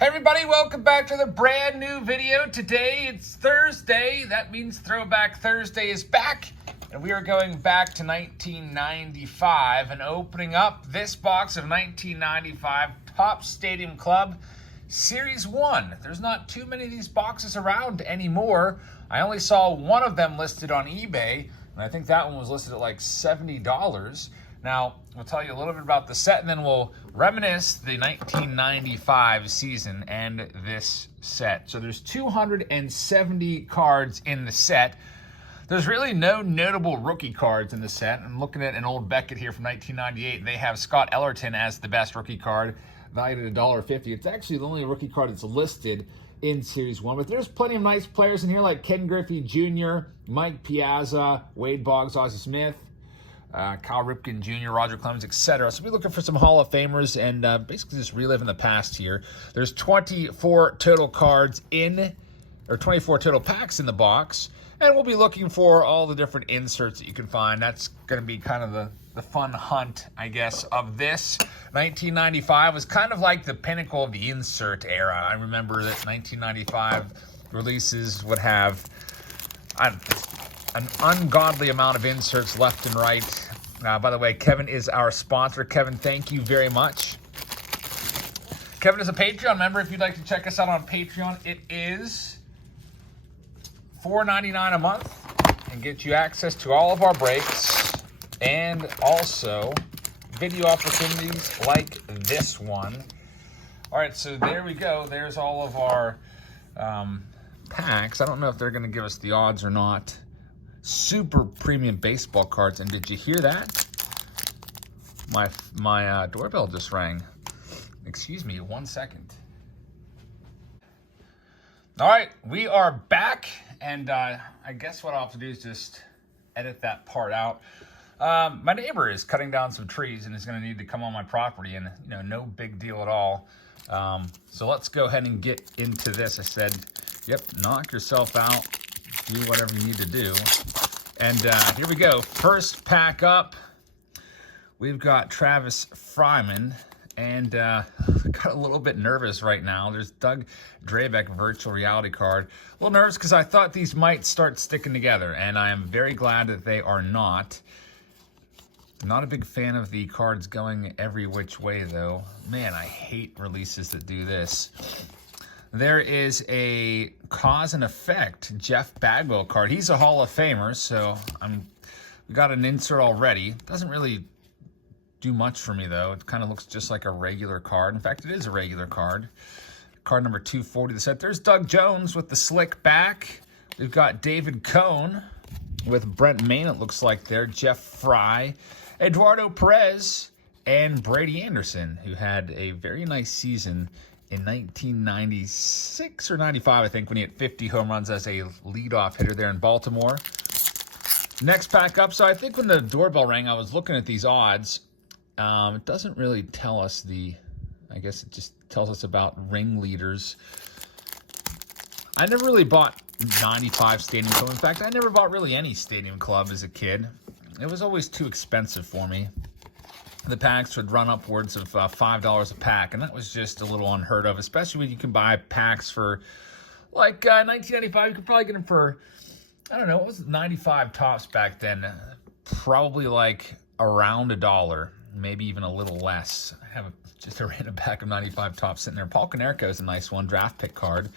Hey everybody, welcome back to the brand new video. Today it's Thursday. That means Throwback Thursday is back. And we are going back to 1995 and opening up this box of 1995 Topps Stadium Club Series 1. There's not too many of these boxes around anymore. I only saw one of them listed on eBay, and I think that one was listed at like $70. Now, we'll tell you a little bit about the set, and then we'll reminisce the 1995 season and this set. So there's 270 cards in the set. There's really no notable rookie cards in the set. I'm looking at an old Beckett here from 1998. They have Scott Ellerton as the best rookie card, valued at $1.50. It's actually the only rookie card that's listed in Series 1. But there's plenty of nice players in here like Ken Griffey Jr., Mike Piazza, Wade Boggs, Ozzie Smith, Cal Ripken Jr., Roger Clemens, etc. So we're looking for some Hall of Famers and basically just reliving the past here. There's 24 total cards in, or 24 total packs in the box, and we'll be looking for all the different inserts that you can find. That's going to be kind of the fun hunt, I guess, of this. 1995 was kind of like the pinnacle of the insert era. I remember that 1995 releases would have an ungodly amount of inserts left and right. By the way, Kevin is our sponsor. Kevin, thank you very much. Kevin is a Patreon member. If you'd like to check us out on Patreon, it is $4.99 a month and gets you access to all of our breaks and also video opportunities like this one. All right, so there we go. There's all of our packs. I don't know if they're going to give us the odds or not. Super premium baseball cards. And did you hear that? My doorbell just rang. Excuse me 1 second. All right, we are back, and I guess what I'll have to do is just edit that part out. My neighbor is cutting down some trees and is going to need to come on my property, and no big deal at all. So let's go ahead and get into this. I said, yep, knock yourself out. Do whatever you need to do. And here we go. First pack up, we've got Travis Fryman. And got a little bit nervous right now. There's Doug Throwback virtual reality card. A little nervous because I thought these might start sticking together, and I am very glad that they are not. Not a big fan of the cards going every which way, though. Man, I hate releases that do this. There is a cause and effect Jeff Bagwell card. He's a Hall of Famer, so we got an insert already. Doesn't really do much for me, though. It kind of looks just like a regular card. In fact, it is a regular card. Card number 240 of the set. There's Doug Jones with the slick back. We've got David Cohn with Brent Main, it looks like there. Jeff Fry, Eduardo Perez, and Brady Anderson, who had a very nice season in 1996 or 95, I think, when he hit 50 home runs as a leadoff hitter there in Baltimore. Next pack up. So I think when the doorbell rang, I was looking at these odds. It doesn't really tell us I guess it just tells us about ringleaders. I never really bought 95 Stadium Club. In fact, I never bought really any Stadium Club as a kid. It was always too expensive for me. The packs would run upwards of $5 a pack, and that was just a little unheard of, especially when you can buy packs for, like, 1995. You could probably get them for, I don't know, what was 95 Topps back then? Probably like around $1. Maybe even a little less. I have just a random pack of 95 Topps sitting there. Paul Konerko is a nice one, draft pick card.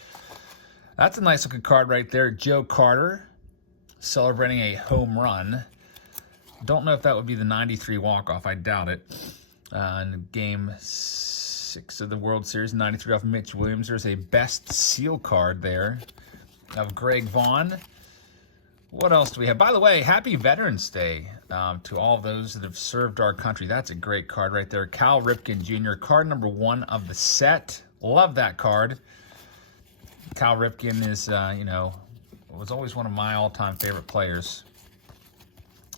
That's a nice looking card right there. Joe Carter celebrating a home run. Don't know if that would be the 93 walk-off. I doubt it. In Game 6 of the World Series, 93 off Mitch Williams. There's a best seal card there of Greg Vaughn. What else do we have? By the way, happy Veterans Day to all of those that have served our country. That's a great card right there. Cal Ripken Jr., card number 1 of the set. Love that card. Cal Ripken is, was always one of my all-time favorite players,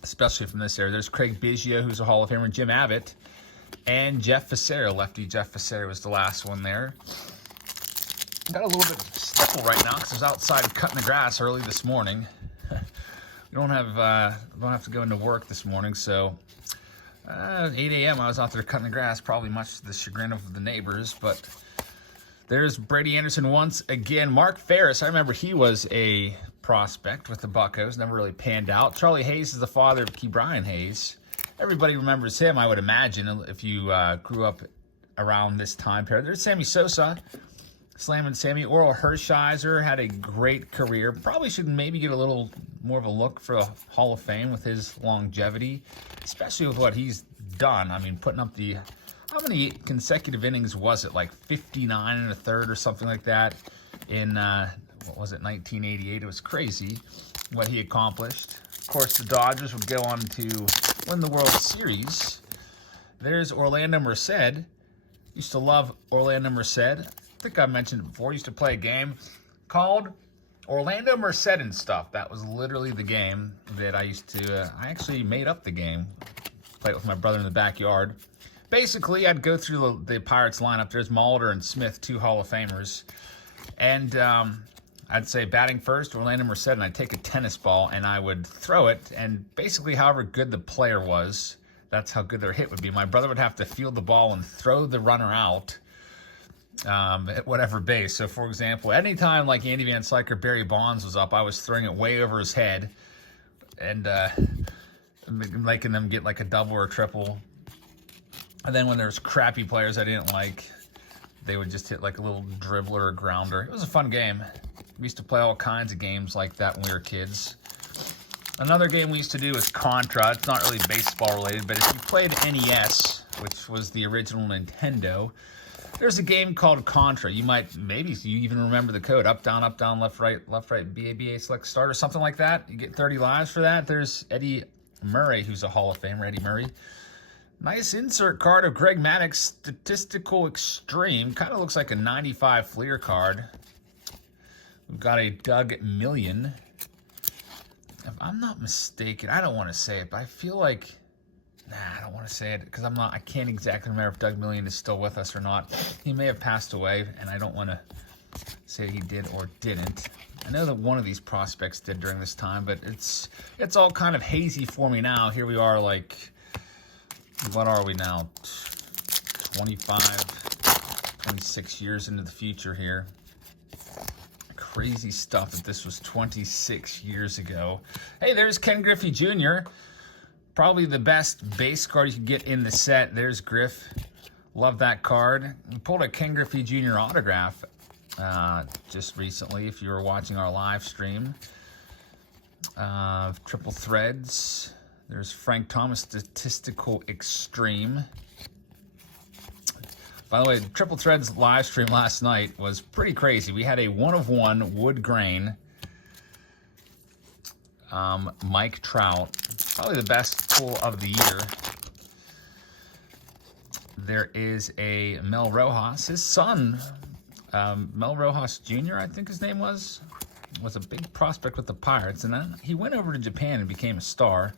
especially from this era. There's Craig Biggio, who's a Hall of Famer, Jim Abbott, and Jeff Fassero. Lefty Jeff Fassero was the last one there. Got a little bit of stipple right now because I was outside cutting the grass early this morning. We don't have to go into work this morning, so 8 a.m. I was out there cutting the grass, probably much to the chagrin of the neighbors, but There's Brady Anderson once again. Mark Ferris, I remember he was a prospect with the Buccos, never really panned out. Charlie Hayes is the father of Key Brian Hayes. Everybody remembers him, I would imagine, if you grew up around this time period. There's Sammy Sosa, Slammin' Sammy. Oral Hershiser had a great career. Probably should maybe get a little more of a look for a Hall of Fame with his longevity, especially with what he's done. I mean, putting up the... How many consecutive innings was it? Like 59 and a third or something like that in, what was it, 1988? It was crazy what he accomplished. Of course, the Dodgers would go on to win the World Series. There's Orlando Merced. Used to love Orlando Merced. I think I mentioned it before. Used to play a game called Orlando Merced and Stuff. That was literally the game that I used to, I actually made up the game. Played it with my brother in the backyard. Basically, I'd go through the Pirates lineup. There's Molitor and Smith, 2 Hall of Famers. And I'd say batting first, Orlando Merced, and I'd take a tennis ball and I would throw it. And basically, however good the player was, that's how good their hit would be. My brother would have to field the ball and throw the runner out at whatever base. So, for example, anytime like Andy Van Slyke or Barry Bonds was up, I was throwing it way over his head and making them get like a double or a triple. And then when there's crappy players I didn't like, they would just hit like a little dribbler or grounder. It was a fun game. We used to play all kinds of games like that when we were kids. Another game we used to do was Contra. It's not really baseball related, but if you played NES, which was the original Nintendo, there's a game called Contra. Maybe you even remember the code. Up, down, left, right, BABA, select start, or something like that. You get 30 lives for that. There's Eddie Murray, who's a Hall of Famer, Eddie Murray. Nice insert card of Greg Maddox, Statistical Extreme. Kind of looks like a 95 Fleer card. We've got a Doug Million. If I'm not mistaken, I don't want to say it, but I feel like... I don't want to say it because I can't exactly remember if Doug Million is still with us or not. He may have passed away, and I don't want to say he did or didn't. I know that one of these prospects did during this time, but it's all kind of hazy for me now. Here we are, like... What are we now? 25, 26 years into the future here. Crazy stuff that this was 26 years ago. Hey, there's Ken Griffey Jr. Probably the best base card you could get in the set. There's Griff. Love that card. We pulled a Ken Griffey Jr. autograph just recently, if you were watching our live stream. Triple threads. There's Frank Thomas, Statistical Extreme. By the way, the Triple Threads live stream last night was pretty crazy. We had a 1-of-1 wood grain Mike Trout. Probably the best pull of the year. There is a Mel Rojas. His son, Mel Rojas Jr., I think his name was a big prospect with the Pirates. And then he went over to Japan and became a star,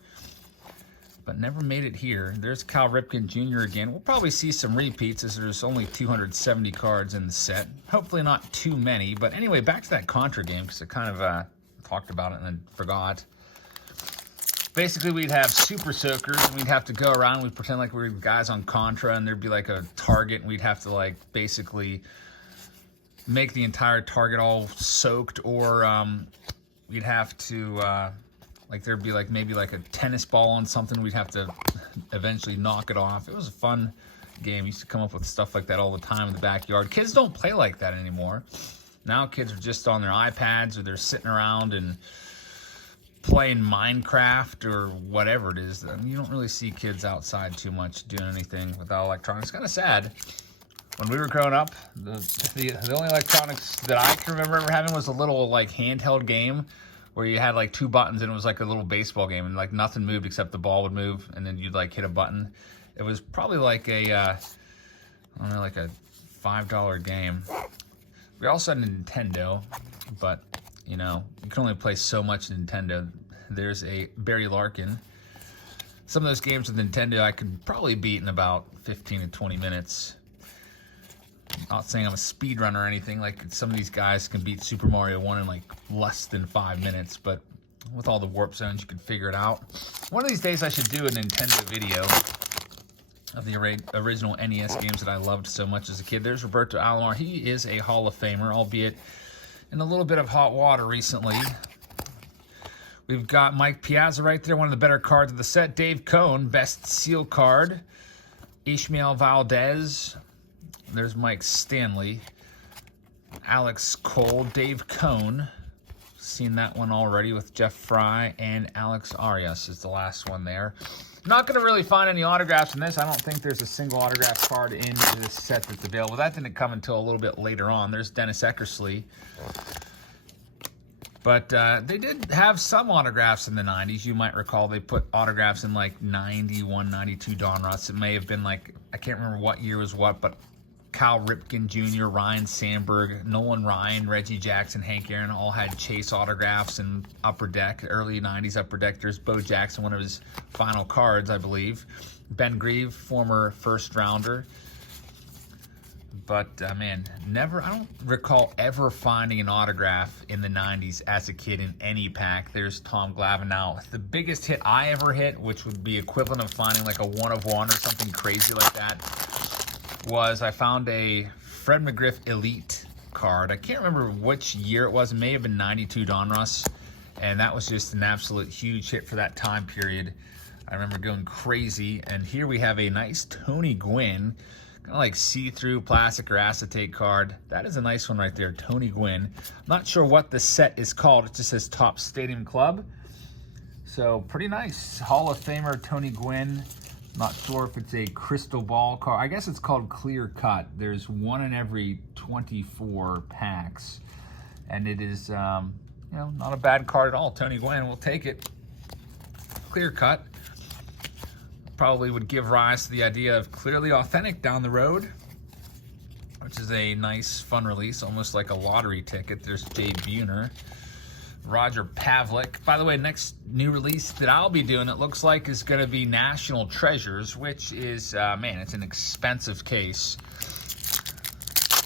but never made it here. There's Cal Ripken Jr. again. We'll probably see some repeats as there's only 270 cards in the set. Hopefully not too many. But anyway, back to that Contra game, because I kind of talked about it and then forgot. Basically, we'd have super soakers, and we'd have to go around. We'd pretend like we were guys on Contra, and there'd be like a target, and we'd have to like basically make the entire target all soaked, or we'd have to... like there'd be like maybe like a tennis ball on something. We'd have to eventually knock it off. It was a fun game. We used to come up with stuff like that all the time in the backyard. Kids don't play like that anymore. Now kids are just on their iPads, or they're sitting around and playing Minecraft or whatever it is. I mean, you don't really see kids outside too much doing anything without electronics. It's kind of sad. When we were growing up, the only electronics that I can remember ever having was a little like handheld game where you had like 2 buttons and it was like a little baseball game, and like nothing moved except the ball would move, and then you'd like hit a button. It was probably like a, I don't know, like a $5 game. We also had a Nintendo, but you know, you can only play so much Nintendo. There's a Barry Larkin. Some of those games with Nintendo I could probably beat in about 15 to 20 minutes. I'm not saying I'm a speedrunner or anything. Like, some of these guys can beat Super Mario 1 in like less than 5 minutes, but with all the warp zones, you can figure it out. One of these days I should do a Nintendo video. of the original NES games that I loved so much as a kid. There's Roberto Alomar. He is a Hall of Famer, albeit in a little bit of hot water recently. We've got Mike Piazza right there, one of the better cards of the set. Dave Cohn, best seal card. Ishmael Valdez. There's Mike Stanley. Alex Cole. Dave Cohn. Seen that one already with Jeff Fry. And Alex Arias is the last one there. Not going to really find any autographs in this. I don't think there's a single autograph card in this set that's available. That didn't come until a little bit later on. There's Dennis Eckersley. But they did have some autographs in the 90s. You might recall they put autographs in like 91, 92 Donruss. It may have been like, I can't remember what year was what, but Cal Ripken Jr., Ryan Sandberg, Nolan Ryan, Reggie Jackson, Hank Aaron all had Chase autographs in Upper Deck, early 90s Upper Deck. There's Bo Jackson, one of his final cards, I believe. Ben Grieve, former first rounder. But, man, I don't recall ever finding an autograph in the 90s as a kid in any pack. There's Tom Glavine. Now, the biggest hit I ever hit, which would be equivalent of finding like a 1-of-1 or something crazy like that, was I found a Fred McGriff Elite card. I can't remember which year it was. It may have been 92 Donruss. And that was just an absolute huge hit for that time period. I remember going crazy. And here we have a nice Tony Gwynn, kind of like see-through plastic or acetate card. That is a nice one right there, Tony Gwynn. Not sure what the set is called. It just says Topps Stadium Club. So pretty nice. Hall of Famer Tony Gwynn. Not sure if it's a crystal ball card. I guess it's called clear cut. There's one in every 24 packs. And it is, not a bad card at all. Tony Gwynn, we'll take it. Clear cut. Probably would give rise to the idea of Clearly Authentic down the road, which is a nice, fun release, almost like a lottery ticket. There's Jay Buhner. Roger Pavlik. By the way, next new release that I'll be doing, it looks like, is going to be National Treasures, which is, man, it's an expensive case.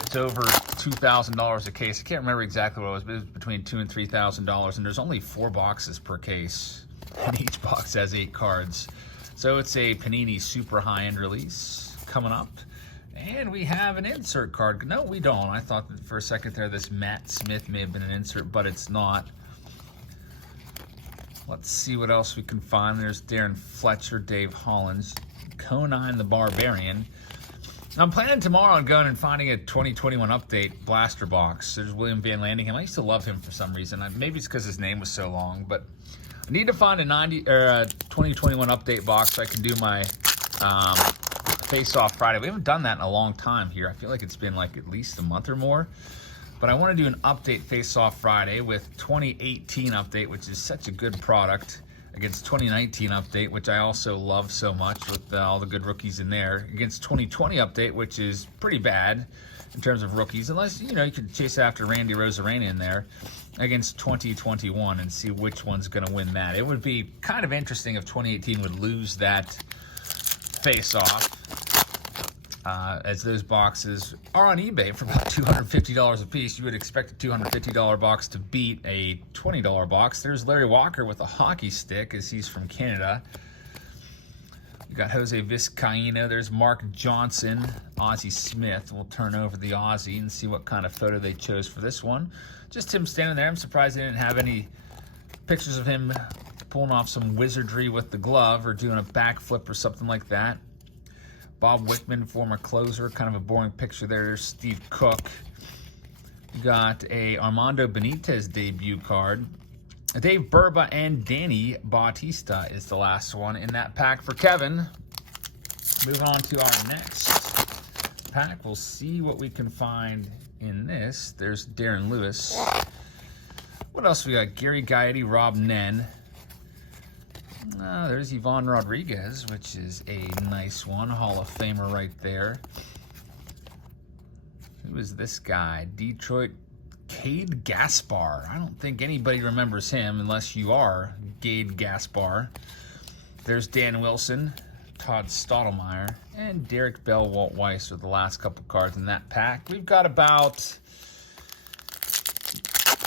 It's over $2,000 a case. I can't remember exactly what it was, but it was between $2,000 and $3,000, and there's only 4 boxes per case, and each box has 8 cards. So it's a Panini super high-end release coming up. And we have an insert card. No, we don't. I thought that for a second there this Matt Smith may have been an insert, but it's not. Let's see what else we can find. There's Darren Fletcher, Dave Hollins, Conan the Barbarian. I'm planning tomorrow on going and finding a 2021 update blaster box. There's William Van Landingham. I used to love him for some reason. Maybe it's because his name was so long, but I need to find a 2021 update box so I can do my Face-Off Friday. We haven't done that in a long time here. I feel like it's been like at least a month or more. But I want to do an update Face-Off Friday with 2018 update, which is such a good product, against 2019 update, which I also love so much with all the good rookies in there, against 2020 update, which is pretty bad in terms of rookies, unless, you can chase after Randy Rosarena in there, against 2021 and see which one's going to win that. It would be kind of interesting if 2018 would lose that face-off, as those boxes are on eBay for about $250 a piece. You would expect a $250 box to beat a $20 box. There's Larry Walker with a hockey stick, as he's from Canada. You got Jose Vizcaíno. There's Mark Johnson, Ozzie Smith. We'll turn over the Ozzie and see what kind of photo they chose for this one. Just him standing there. I'm surprised they didn't have any pictures of him pulling off some wizardry with the glove or doing a backflip or something like that. Bob Wickman, former closer, kind of a boring picture there. There's Steve Cook. You got a Armando Benitez debut card. Dave Burba and Danny Bautista is the last one in that pack for Kevin. Moving on to our next pack. We'll see what we can find in this. There's Darren Lewis. What else we got? Gary Gaetti, Rob Nen. There's Ivan Rodriguez, which is a nice one. Hall of Famer right there. Who is this guy? Detroit, Cade Gaspar. I don't think anybody remembers him unless you are Cade Gaspar. There's Dan Wilson, Todd Stottlemyre, and Derek Bell, Walt Weiss are the last couple cards in that pack. We've got about,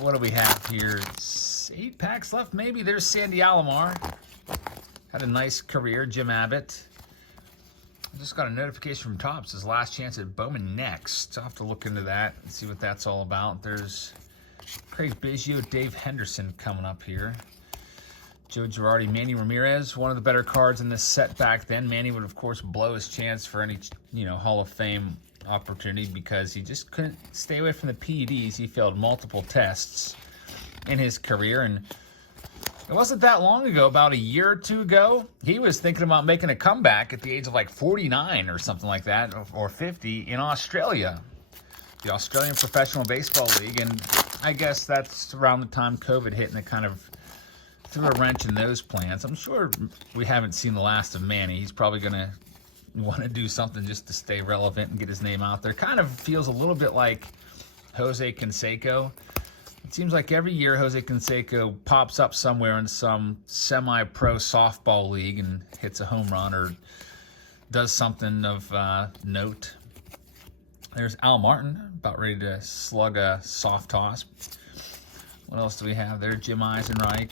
what do we have here? 8 packs left, maybe. There's Sandy Alomar. Had a nice career. Jim Abbott. I just got a notification from TOPPS. His last chance at Bowman next. I'll have to look into that and see what that's all about. There's Craig Biggio, Dave Henderson coming up here. Joe Girardi, Manny Ramirez, one of the better cards in this set back then. Manny would, of course, blow his chance for any, Hall of Fame opportunity because he just couldn't stay away from the PEDs. He failed multiple tests in his career, and it wasn't that long ago, about a year or two ago, he was thinking about making a comeback at the age of like 49 or something like that, or 50 in Australia, the Australian Professional Baseball League. And I guess that's around the time COVID hit, and it kind of threw a wrench in those plans. I'm sure we haven't seen the last of Manny. He's probably going to want to do something just to stay relevant and get his name out there. Kind of feels a little bit like Jose Canseco. It seems like every year Jose Canseco pops up somewhere in some semi-pro softball league and hits a home run or does something of note. There's Al Martin, about ready to slug a soft toss. What else do we have there? Jim Eisenreich,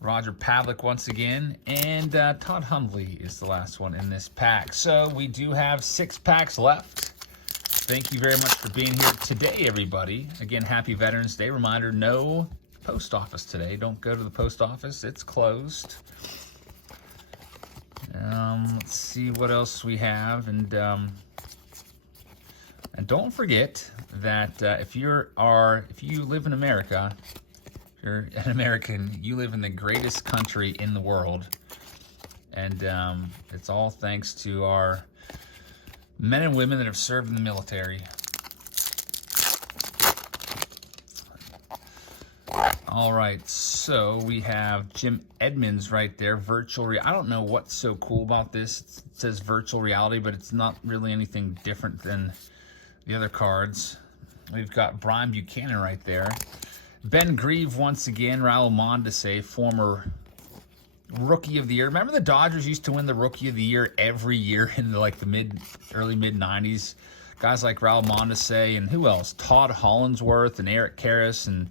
Roger Pavlik once again, and Todd Hundley is the last one in this pack. So we do have 6 packs left. Thank you very much for being here today, everybody. Again, happy Veterans Day. Reminder, no post office today. Don't go to the post office. It's closed. Let's see what else we have. And don't forget that if you live in America, if you're an American, you live in the greatest country in the world. And it's all thanks to our men and women that have served in the military. All right, so we have Jim Edmonds right there, I don't know what's so cool about this. It says virtual reality, but it's not really anything different than the other cards. We've got Brian Buchanan right there. Ben Grieve once again, Raul Mondesi, former Rookie of the Year. Remember the Dodgers used to win the Rookie of the Year every year in the early mid 90s. Guys like Raul Mondesi and who else? Todd Hollinsworth and Eric Karras and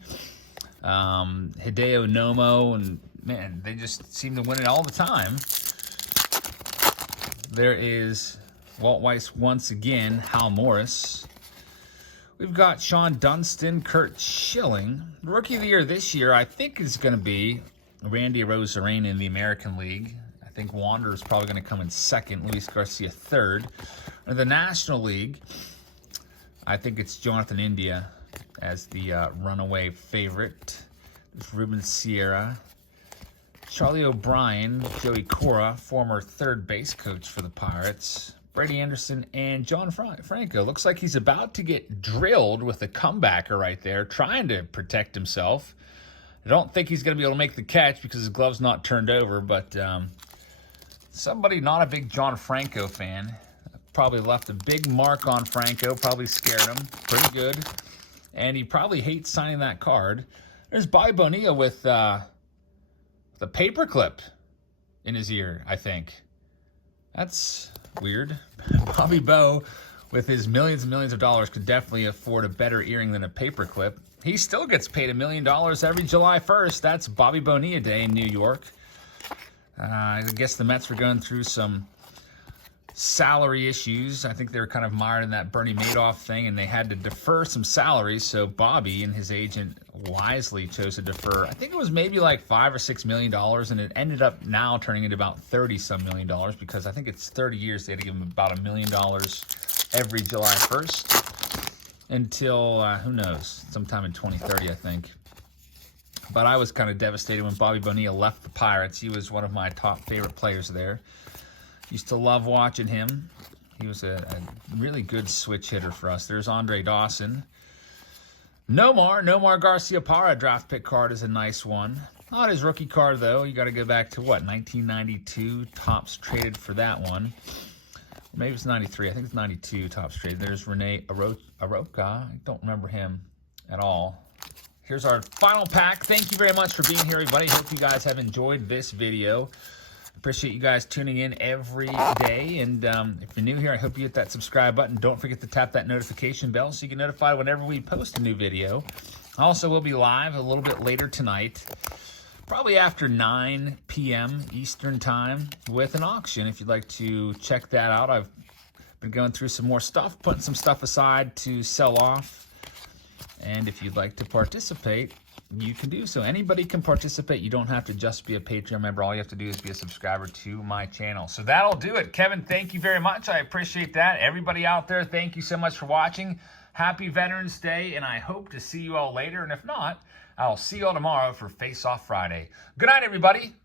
Hideo Nomo, and man, they just seem to win it all the time. There is Walt Weiss once again, Hal Morris. We've got Sean Dunston, Kurt Schilling. Rookie of the Year this year, I think, is going to be Randy Arozarena in the American League. I think Wander is probably going to come in second. Luis Garcia third. In the National League, I think it's Jonathan India as the runaway favorite. There's Ruben Sierra, Charlie O'Brien, Joey Cora, former third base coach for the Pirates, Brady Anderson, and John Franco. Looks like he's about to get drilled with a comebacker right there, trying to protect himself. I don't think he's going to be able to make the catch because his glove's not turned over, but somebody not a big John Franco fan probably left a big mark on Franco, probably scared him pretty good, and he probably hates signing that card. There's Bobby Bonilla with the paperclip in his ear, I think. That's weird. Bobby Bo, with his millions and millions of dollars, could definitely afford a better earring than a paperclip. He still gets paid $1 million every July 1st. That's Bobby Bonilla Day in New York. I guess the Mets were going through some salary issues. I think they were kind of mired in that Bernie Madoff thing, and they had to defer some salaries. So Bobby and his agent wisely chose to defer. I think it was maybe like $5 or $6 million, and it ended up now turning into about $30-some million because I think it's 30 years. They had to give him about $1 million every July 1st. Until, who knows, sometime in 2030, I think. But I was kind of devastated when Bobby Bonilla left the Pirates. He was one of my top favorite players there. Used to love watching him. He was a really good switch hitter for us. There's Andre Dawson. Nomar Garcia-Parra draft pick card is a nice one. Not his rookie card, though. You got to go back to, 1992. TOPPS traded for that one. Maybe it's 93. I think it's 92 TOPPS trade. There's Rene Aroca. I don't remember him at all. Here's our final pack. Thank you very much for being here, everybody. Hope you guys have enjoyed this video. Appreciate you guys tuning in every day. And if you're new here, I hope you hit that subscribe button. Don't forget to tap that notification bell so you get notified whenever we post a new video. Also, we'll be live a little bit later tonight probably after 9 p.m. Eastern time with an auction. If you'd like to check that out, I've been going through some more stuff, putting some stuff aside to sell off. And if you'd like to participate, you can do so. Anybody can participate. You don't have to just be a Patreon member. All you have to do is be a subscriber to my channel. So that'll do it. Kevin, thank you very much. I appreciate that. Everybody out there, thank you so much for watching. Happy Veterans Day, and I hope to see you all later. And if not, I'll see you all tomorrow for Face Off Friday. Good night, everybody.